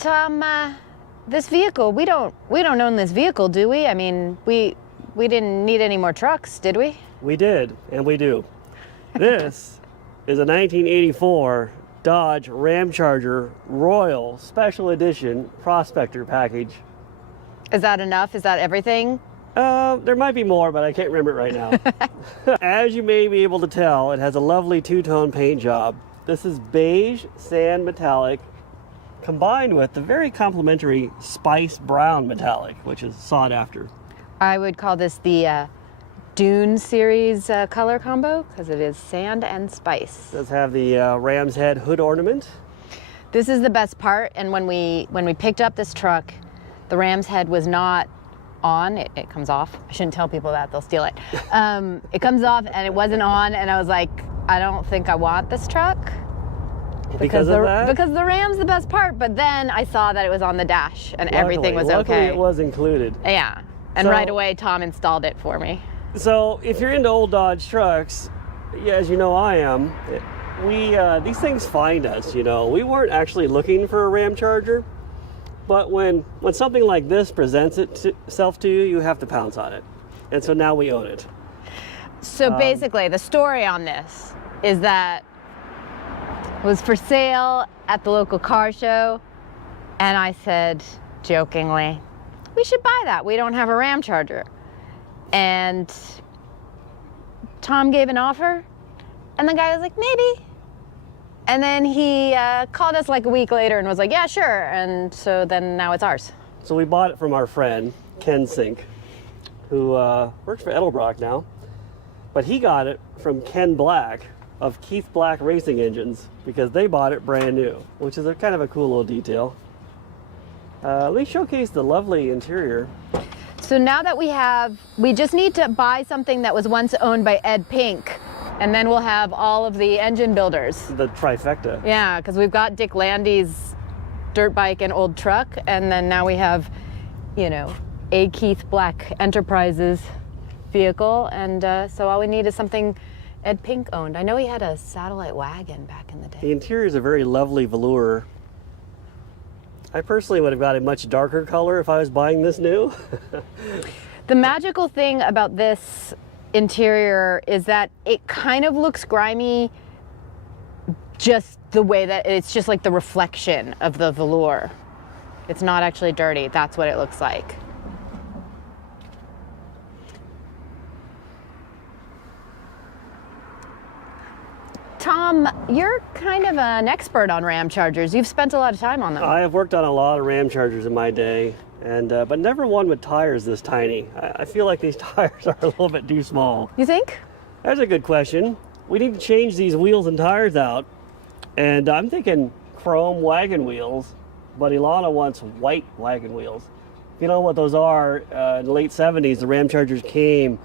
Tom, this vehicle, we don't own this vehicle, do we? I mean, we didn't need any more trucks, did we? We did, and we do. This is a 1984 Dodge Ramcharger Royal Special Edition Prospector package. Is that enough? Is that everything? There might be more, but I can't remember it right now. As you may be able to tell, it has a lovely two-tone paint job. This is beige sand metallic combined with the very complimentary spice brown metallic, which is sought after. I would call this the Dune series color combo because it is sand and spice. It does have the ram's head hood ornament. This is the best part, and when we picked up this truck, the ram's head was not on. It comes off. I shouldn't tell people that, they'll steal it. It comes off and it wasn't on, and I was like, I don't think I want this truck. Because of that? Because the ram's the best part, but then I saw that it was on the dash and everything was luckily okay. It was included. Yeah, and So- right away Tom installed it for me. So if you're into old Dodge trucks, yeah, as you know I am, these things find us, you know. We weren't actually looking for a Ramcharger, but when something like this presents itself to you, you have to pounce on it. And so now we own it. So basically, the story on this is that it was for sale at the local car show, and I said, jokingly, we should buy that. We don't have a Ramcharger. And Tom gave an offer, and the guy was like, maybe. And then he called us like a week later and was like, yeah, sure. And so then now it's ours. So we bought it from our friend, Ken Sink, who works for Edelbrock now. But he got it from Ken Black of Keith Black Racing Engines because they bought it brand new, which is kind of a cool little detail. Let me showcase the lovely interior. So now that we just need to buy something that was once owned by Ed Pink, and then we'll have all of the engine builders. The trifecta. Yeah, because we've got Dick Landy's dirt bike and old truck, and then now we have, you know, a Keith Black Enterprises vehicle, and so all we need is something Ed Pink owned. I know he had a satellite wagon back in the day. The interior is a very lovely velour. I personally would have got a much darker color if I was buying this new. The magical thing about this interior is that it kind of looks grimy just the way that it's just like the reflection of the velour. It's not actually dirty. That's what it looks like. Tom, you're kind of an expert on Ramchargers. You've spent a lot of time on them. I have worked on a lot of Ramchargers in my day, and but never one with tires this tiny. I feel like these tires are a little bit too small. You think? That's a good question. We need to change these wheels and tires out, and I'm thinking chrome wagon wheels, but Ilana wants white wagon wheels. If you know what those are, in the late 70s, the Ramchargers came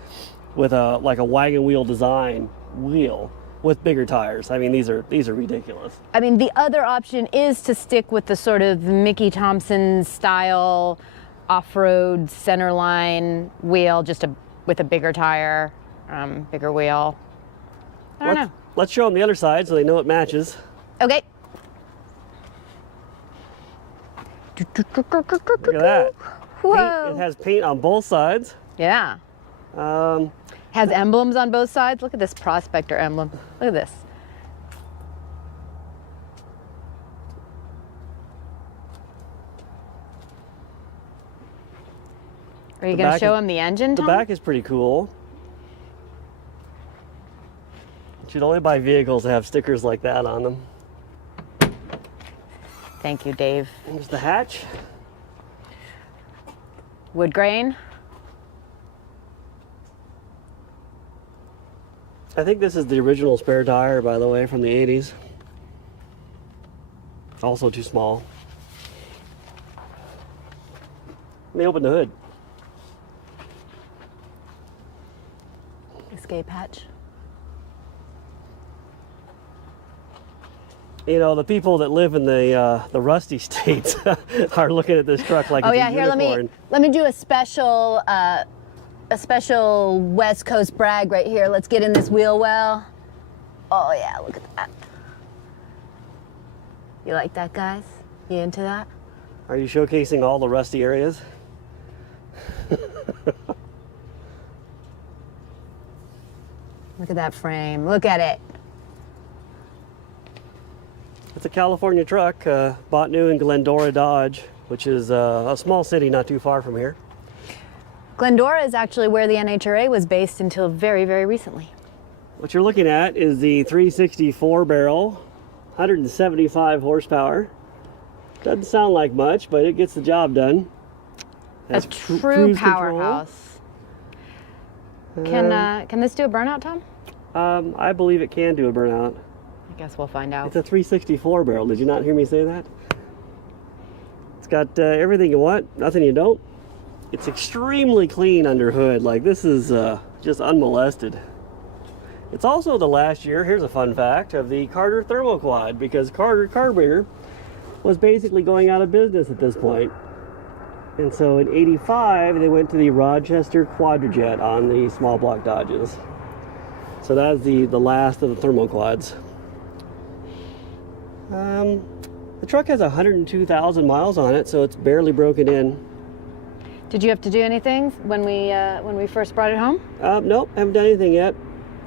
with a wagon wheel design wheel with bigger tires. I mean, these are ridiculous. I mean, the other option is to stick with the sort of Mickey Thompson style off-road centerline wheel, just with a bigger tire, bigger wheel. I don't know. Let's show them the other side so they know it matches. Okay. Look at that. Whoa. It has paint on both sides. Yeah. Has emblems on both sides. Look at this Prospector emblem. Look at this. Are you going to show him the engine, Tom? The back is pretty cool. You should only buy vehicles that have stickers like that on them. Thank you, Dave. Here's the hatch. Wood grain. I think this is the original spare tire, by the way, from the 80s. Also too small. Let me open the hood. Escape hatch. You know, the people that live in the rusty states are looking at this truck like it's a unicorn. Let me do a special West Coast brag right here. Let's get in this wheel well. Oh yeah, look at that. You like that, guys? You into that? Are you showcasing all the rusty areas? Look at that frame. Look at it. It's a California truck, bought new in Glendora, Dodge, which is a small city not too far from here. Glendora is actually where the NHRA was based until very, very recently. What you're looking at is the 364 barrel, 175 horsepower. Doesn't sound like much, but it gets the job done. A true powerhouse. Can this do a burnout, Tom? I believe it can do a burnout. I guess we'll find out. It's a 364 barrel. Did you not hear me say that? It's got everything you want, nothing you don't. It's extremely clean under hood. Like, this is just unmolested. It's also the last year, here's a fun fact, of the Carter Thermoquad, because Carter Carburetor was basically going out of business at this point. And so in '85, they went to the Rochester Quadrajet on the small block Dodges. So that's the last of the Thermoquads. The truck has 102,000 miles on it, so it's barely broken in. Did you have to do anything when we first brought it home? Nope, haven't done anything yet.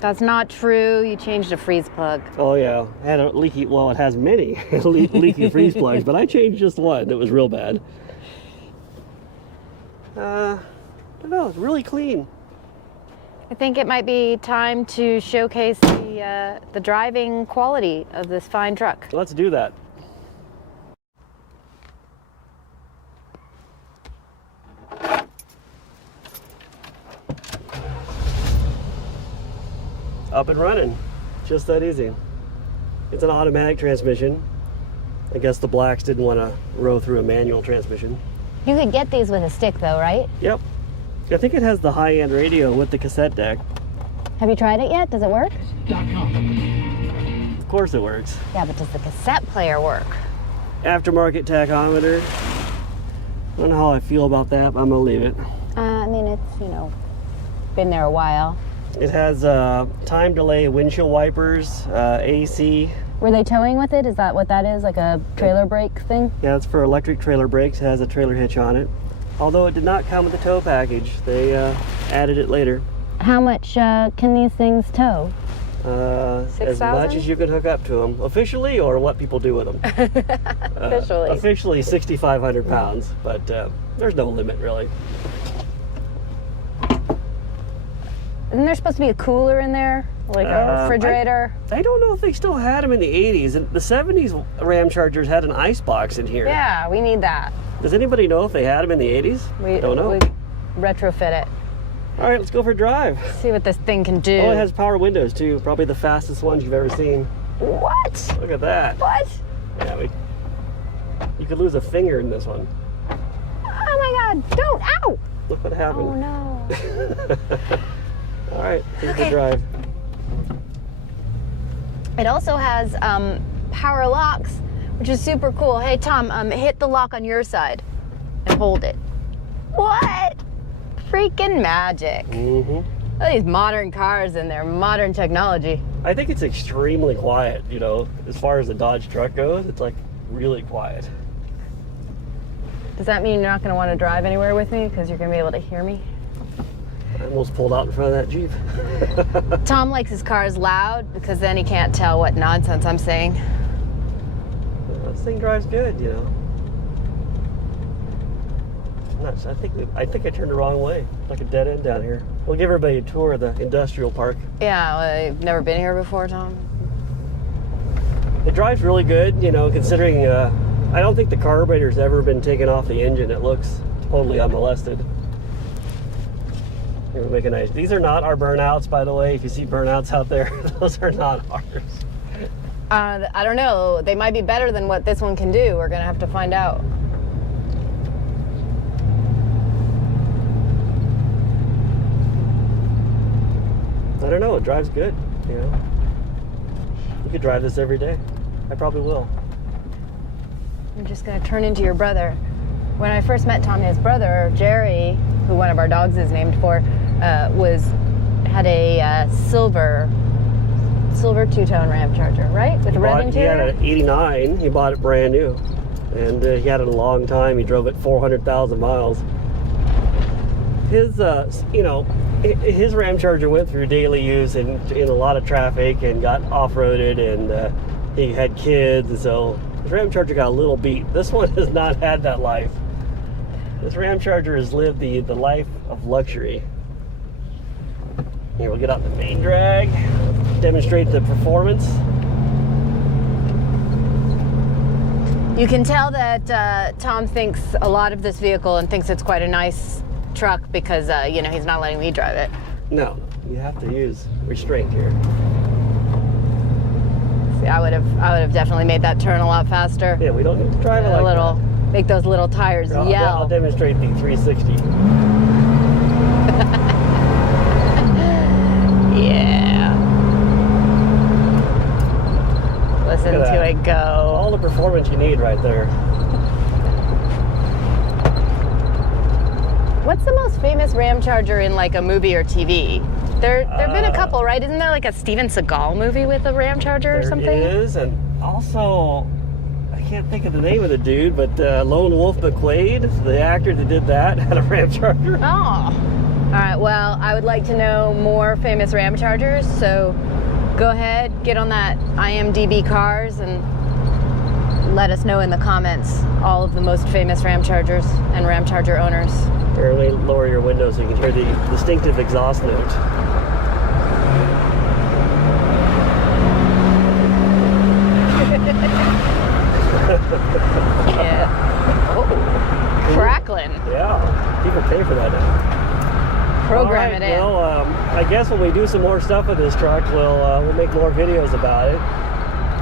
That's not true. You changed a freeze plug. Oh yeah, it had a leaky, well, it has many leaky freeze plugs, but I changed just one that was real bad. I don't know, it's really clean. I think it might be time to showcase the driving quality of this fine truck. Let's do that. Up and running, just that easy. It's an automatic transmission. I guess the blacks didn't want to row through a manual transmission. You could get these with a stick though, right? Yep. I think it has the high-end radio with the cassette deck. Have you tried it yet? Does it work? Of course it works. Yeah, but does the cassette player work? Aftermarket tachometer. I don't know how I feel about that, but I'm gonna leave it. I mean, it's, been there a while. It has time delay windshield wipers, AC. Were they towing with it? Is that what that is? Like a trailer brake thing? Yeah, it's for electric trailer brakes. It has a trailer hitch on it. Although it did not come with the tow package. They added it later. How much can these things tow? As much as you can hook up to them. Officially, or what people do with them? Officially. Officially 6,500 pounds, but there's no limit really. Isn't there supposed to be a cooler in there? Like a refrigerator? I don't know if they still had them in the 80s. In the 70s, Ramchargers had an ice box in here. Yeah, we need that. Does anybody know if they had them in the 80s? I don't know. We retrofit it. All right, let's go for a drive. See what this thing can do. Oh, it has power windows too. Probably the fastest ones you've ever seen. What? Look at that. What? Yeah, you could lose a finger in this one. Oh my God, don't, ow! Look what happened. Oh no. All right, here's the drive. It also has power locks, which is super cool. Hey Tom, hit the lock on your side and hold it. What? Freaking magic. Mm-hmm. Look at these modern cars and their modern technology. I think it's extremely quiet, as far as the Dodge truck goes. It's like really quiet. Does that mean you're not going to want to drive anywhere with me because you're going to be able to hear me? I almost pulled out in front of that Jeep. Tom likes his cars loud because then he can't tell what nonsense I'm saying. This thing drives good, I think I turned the wrong way. Like a dead end down here. We'll give everybody a tour of the industrial park. Yeah, well, you've never been here before, Tom? It drives really good, considering I don't think the carburetor's ever been taken off the engine. It looks totally unmolested. Here, we'll make a nice. These are not our burnouts, by the way. If you see burnouts out there, those are not ours. I don't know. They might be better than what this one can do. We're gonna have to find out. I don't know. It drives good. You could drive this every day. I probably will. I'm just gonna turn into your brother. When I first met Tom, his brother Jerry, who one of our dogs is named for, had a silver two-tone Ramcharger, right? With a red interior? He had an '89. He bought it brand new. and he had it a long time. He drove it 400,000 miles. His, you know, his Ramcharger went through daily use in a lot of traffic and got off-roaded, and he had kids, and so his Ramcharger got a little beat. This one has not had that life. This Ramcharger has lived the life of luxury. Here, we'll get out the main drag, demonstrate the performance. You can tell that Tom thinks a lot of this vehicle and thinks it's quite a nice truck because, you know, he's not letting me drive it. No, you have to use restraint here. See, I would have definitely made that turn a lot faster. Yeah, we don't need to drive it like that. Make those little tires yell. I'll demonstrate the 360. Yeah. Listen to it go. All the performance you need right there. What's the most famous Ramcharger in like a movie or TV? There've been a couple, right? Isn't there like a Steven Seagal movie with a Ramcharger or something? There is, and also, I can't think of the name of the dude, but Lone Wolf McQuade, the actor that did that, had a Ramcharger. Oh. All right, well, I would like to know more famous Ramchargers, so go ahead, get on that IMDb Cars and let us know in the comments all of the most famous Ramchargers and Ramcharger owners. Here, let me lower your window so you can hear the distinctive exhaust note. Yeah. Oh, crackling. Yeah, people pay for that now. Program it in. Well, I guess when we do some more stuff with this truck, we'll make more videos about it.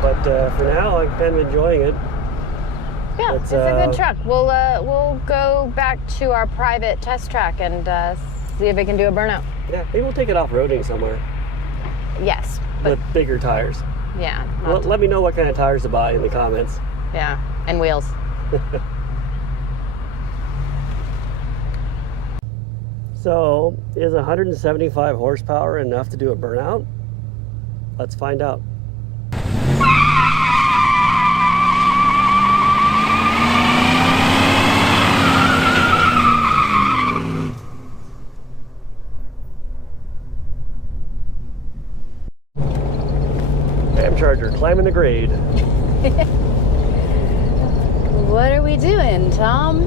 But for now, I'm kind of enjoying it. Yeah, it's a good truck. We'll go back to our private test track and see if it can do a burnout. Yeah, maybe we'll take it off-roading somewhere. Yes. With bigger tires. Yeah. Let me know what kind of tires to buy in the comments. Yeah, and wheels. So, is 175 horsepower enough to do a burnout? Let's find out. Ramcharger climbing the grade. What are we doing, Tom?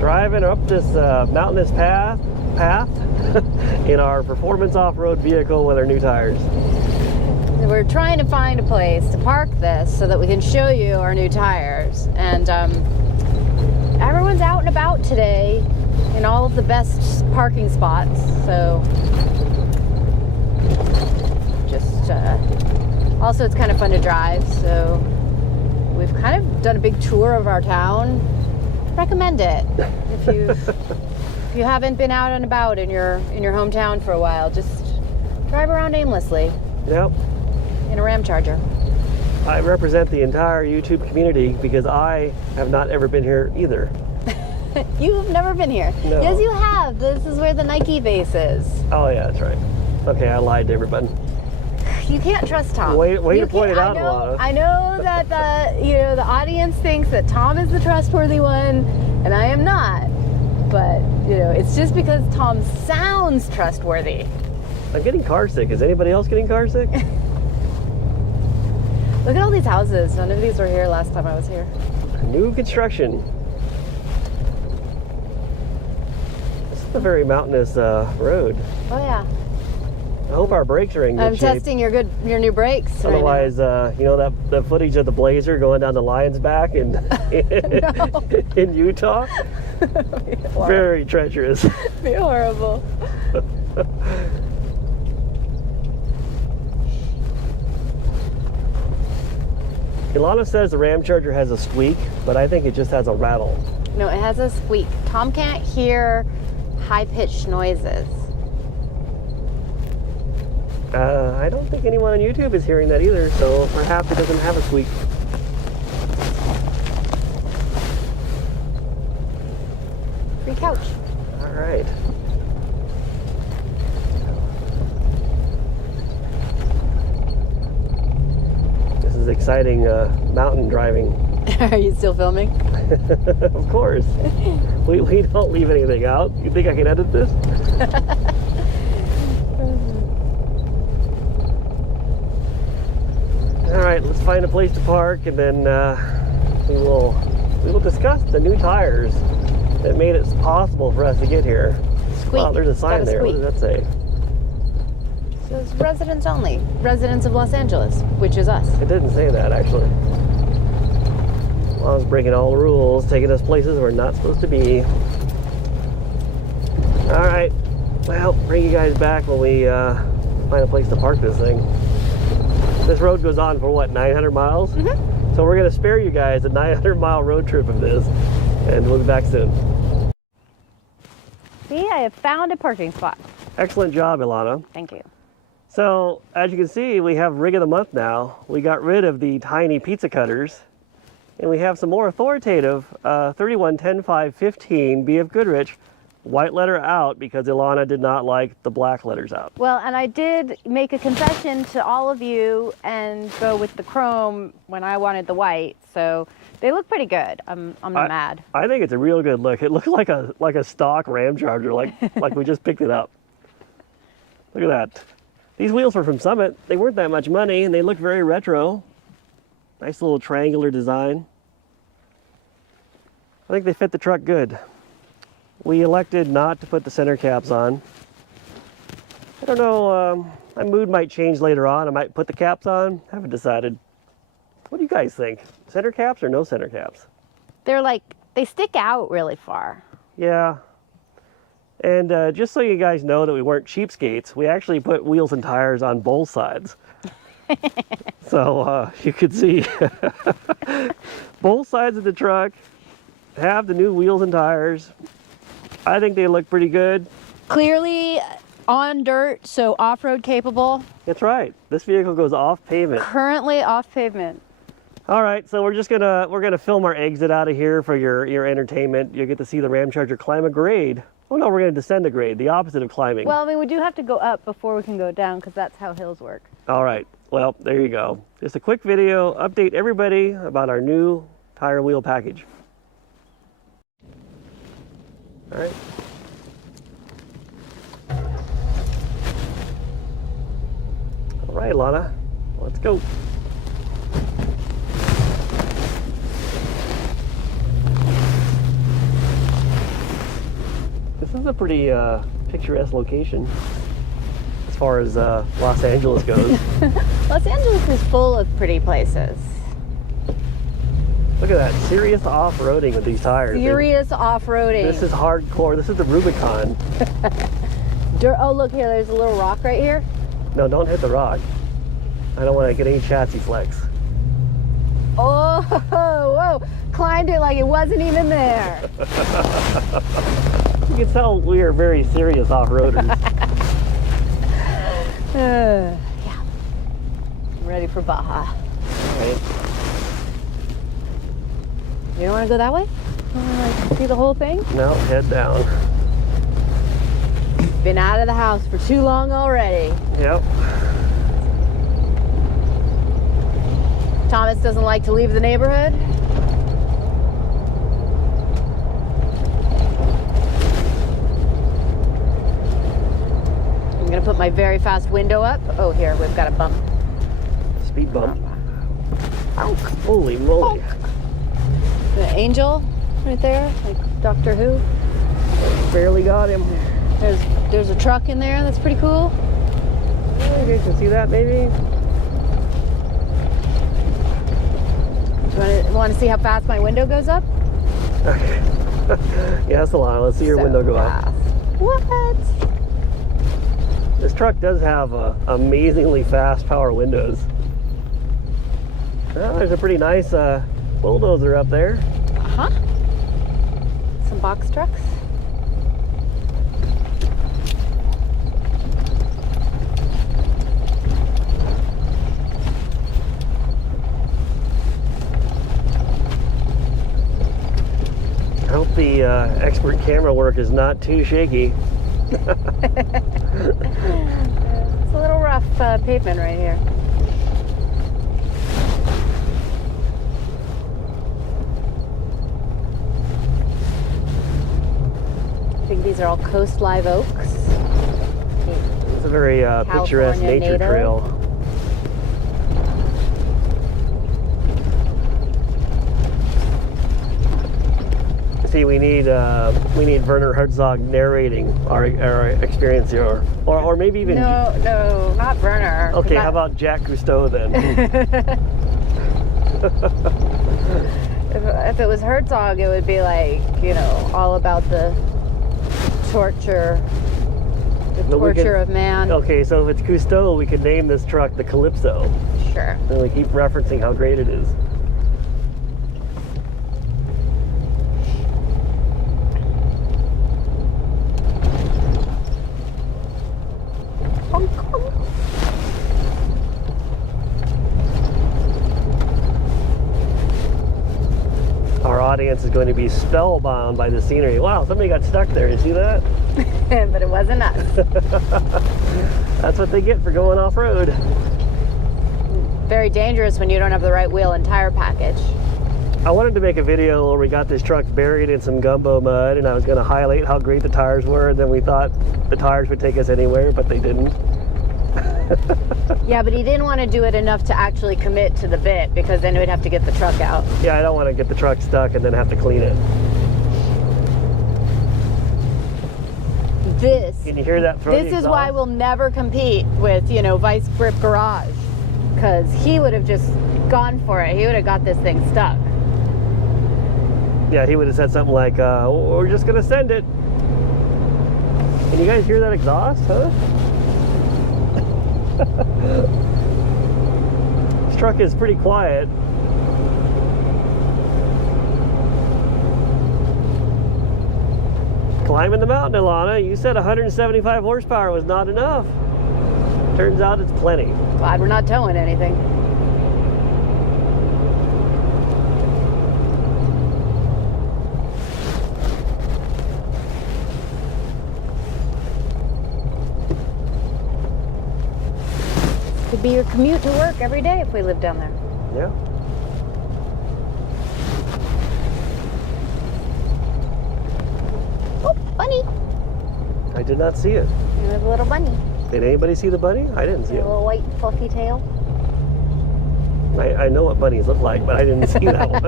Driving up this mountainous path in our performance off-road vehicle with our new tires. We're trying to find a place to park this so that we can show you our new tires. And everyone's out and about today in all of the best parking spots. So just also it's kind of fun to drive. So we've kind of done a big tour of our town. Recommend it if you haven't been out and about in your hometown for a while. Just drive around aimlessly. Yep. In a Ramcharger. I represent the entire YouTube community because I have not ever been here either. You have never been here. No. Yes, you have. This is where the Nike base is. Oh yeah, that's right. Okay, I lied to everybody. You can't trust Tom. Way to point it out, Alana. I know that the audience thinks that Tom is the trustworthy one, and I am not. But it's just because Tom sounds trustworthy. I'm getting car sick. Is anybody else getting car sick? Look at all these houses. None of these were here last time I was here. New construction. This is a very mountainous road. Oh yeah. I hope our brakes are in good I'm shape. testing your new brakes. Otherwise, the footage of the Blazer going down the Lion's Back in in Utah, very treacherous. Be horrible. Ilana says the Ramcharger has a squeak, but I think it just has a rattle. No, it has a squeak. Tom can't hear high-pitched noises. I don't think anyone on YouTube is hearing that either, so perhaps it doesn't have a squeak. Free couch. All right. This is exciting mountain driving. Are you still filming? Of course. We don't leave anything out. You think I can edit this? All right, let's find a place to park, and then we will discuss the new tires that made it possible for us to get here. Squeak. Wow, there's a sign there. Squeak. What does that say? It says residents only. Residents of Los Angeles, which is us. It didn't say that, actually. Well, I was breaking all the rules, taking us places we're not supposed to be. All right. Well, bring you guys back when we find a place to park this thing. This road goes on for what, 900 miles? Mm-hmm. So we're going to spare you guys a 900-mile road trip of this, and we'll be back soon. See, I have found a parking spot. Excellent job, Ilana. Thank you. So, as you can see, we have rig of the month now. We got rid of the tiny pizza cutters, and we have some more authoritative 3110-515 BF Goodrich white letter out because Ilana did not like the black letters out. Well, and I did make a concession to all of you and go with the chrome when I wanted the white, so they look pretty good. I'm not mad. I think it's a real good look. It looks like a stock Ramcharger, like we just picked it up. Look at that. These wheels were from Summit. They weren't that much money, and they look very retro. Nice little triangular design. I think they fit the truck good. We elected not to put the center caps on. I don't know, my mood might change later on. I might put the caps on. Haven't decided. What do you guys think? Center caps or no center caps? They stick out really far. Yeah. And just so you guys know that we weren't cheapskates, we actually put wheels and tires on both sides. So you could see both sides of the truck have the new wheels and tires. I think they look pretty good. Clearly on dirt, so off-road capable. That's right. This vehicle goes off pavement. Currently off pavement. All right, so we're gonna film our exit out of here for your entertainment. You'll get to see the Ramcharger climb a grade. Oh no, we're gonna descend a grade, the opposite of climbing. Well, I mean, we do have to go up before we can go down because that's how hills work. All right, well, there you go. Just a quick video, update everybody about our new tire wheel package. All right. All right, Lana, let's go. This is a pretty picturesque location as far as Los Angeles goes. Los Angeles is full of pretty places. Look at that, serious off-roading with these tires. Serious off-roading. This is hardcore. This is the Rubicon. Oh, look here, there's a little rock right here. No, don't hit the rock. I don't want to get any chassis flex. Oh, whoa, climbed it like it wasn't even there. You can tell we are very serious off-roaders. Yeah, I'm ready for Baja. All right. You don't want to go that way? See the whole thing? No, head down. Been out of the house for too long already. Yep. Thomas doesn't like to leave the neighborhood. I'm gonna put my very fast window up. Oh, here, we've got a bump. Speed bump. Ow. Holy moly. Oh. The angel right there, like Doctor Who. Barely got him. There's a truck in there, that's pretty cool. You guys can see that maybe? Do you want to see how fast my window goes up? Okay. Yeah, Solana, let's see your window go up. What? This truck does have amazingly fast power windows. Well, there's a pretty nice bulldozer up there. Uh-huh. Some box trucks. I hope the expert camera work is not too shaky. It's a little rough pavement right here. These are all Coast Live Oaks. It's a very picturesque California nature native. trail. See, we need Werner Herzog narrating our experience here, or maybe even No, not Werner. Okay, how about Jack Cousteau then? If it was Herzog, it would be like, you know, all about the torture of man. Okay, so if it's Cousteau, we could name this truck the Calypso. Sure. And we keep referencing how great it is. Honk, honk. Our audience is going to be spellbound by the scenery. Wow, somebody got stuck there. You see that? But it wasn't us. That's what they get for going off-road. Very dangerous when you don't have the right wheel and tire package. I wanted to make a video where we got this truck buried in some gumbo mud, and I was going to highlight how great the tires were, and then we thought the tires would take us anywhere, but they didn't. Yeah, but he didn't want to do it enough to actually commit to the bit, because then we'd have to get the truck out. Yeah, I don't want to get the truck stuck and then have to clean it. Can you hear that? This is why we'll never compete with, you know, Vice Grip Garage, because he would have just gone for it. He would have got this thing stuck. Yeah, he would have said something like, we're just going to send it. Can you guys hear that exhaust, huh? This truck is pretty quiet. Climbing the mountain, Ilana. You said 175 horsepower was not enough. Turns out it's plenty. Glad we're not towing anything. Could be your commute to work every day if we lived down there. Yeah. Oh, bunny. I did not see it. There's a little bunny. Did anybody see the bunny? I didn't see A it. little white fluffy tail. I know what bunnies look like, but I didn't see that one.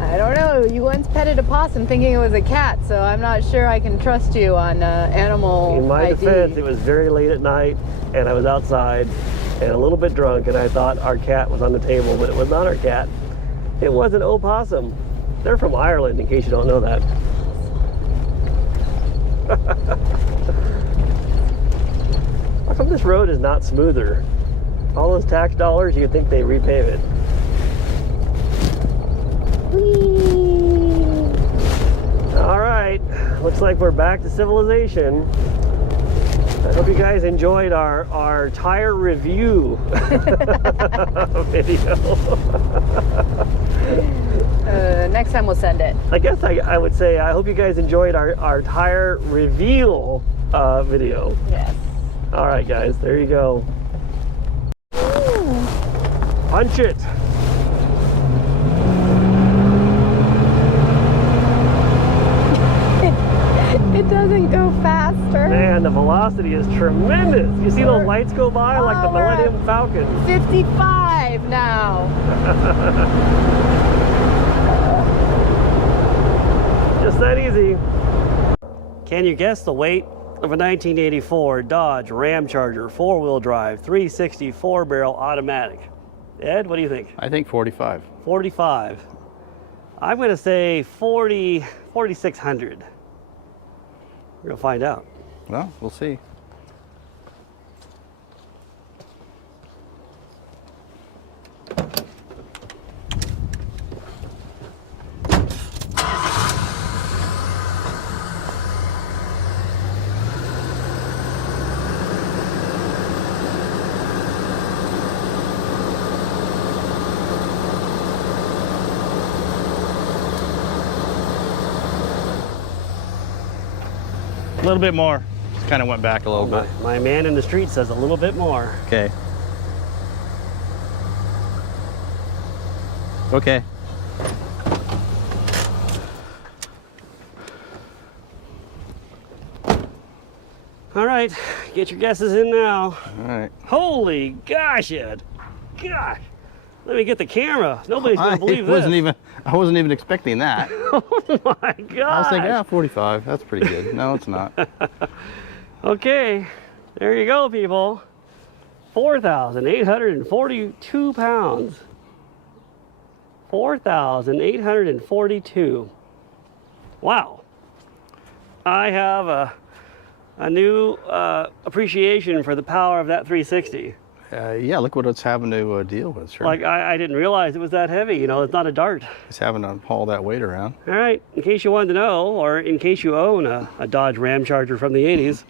I don't know. You once petted a possum thinking it was a cat, so I'm not sure I can trust you on animal In my ID. defense, it was very late at night, and I was outside and a little bit drunk, and I thought our cat was on the table, but it was not our cat. It was an opossum. They're from Ireland, in case you don't know that. How come this road is not smoother? All those tax dollars, you'd think they repave it. Whee! All right, looks like we're back to civilization. I hope you guys enjoyed our tire review video. Next time we'll send it. I guess I would say I hope you guys enjoyed our tire reveal video. Yes. All right, guys, there you go. Punch it. It doesn't go faster. Man, the velocity is tremendous. You see those lights go by like the we're at Millennium Falcon. 55 now. Just that easy. Can you guess the weight of a 1984 Dodge Ramcharger 4-wheel drive 360 4-barrel automatic? Ed, what do you think? I think 45. 45. I'm going to say 4,600. We're going to find out. Well, we'll see. A little bit more. Just kind of went back a little bit. My man in the street says a little bit more. Okay. Okay. right, get your guesses in now. All right. Holy gosh, Ed. Gosh. Let me get the camera. Nobody's gonna believe this. I wasn't even expecting that. Oh my god. I was thinking, yeah, 45. That's pretty good. No, it's not. Okay, there you go, people. 4,842 pounds. 4,842. Wow. I have a new appreciation for the power of that 360. Yeah, look what it's having to deal with. Sure. Like, I didn't realize it was that heavy. You know, it's not a dart. It's having to haul that weight around. All right, in case you wanted to know, or in case you own a Dodge Ramcharger from the 80s,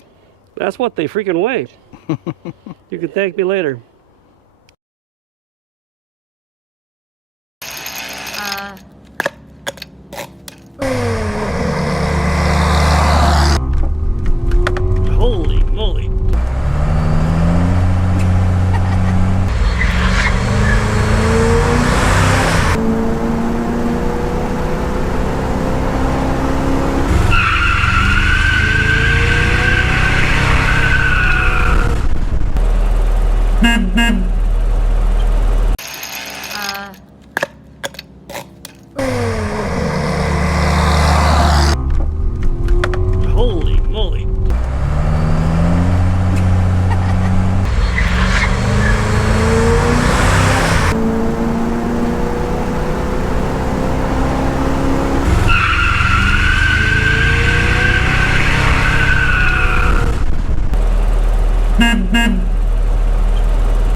that's what they freaking weigh. You can thank me later.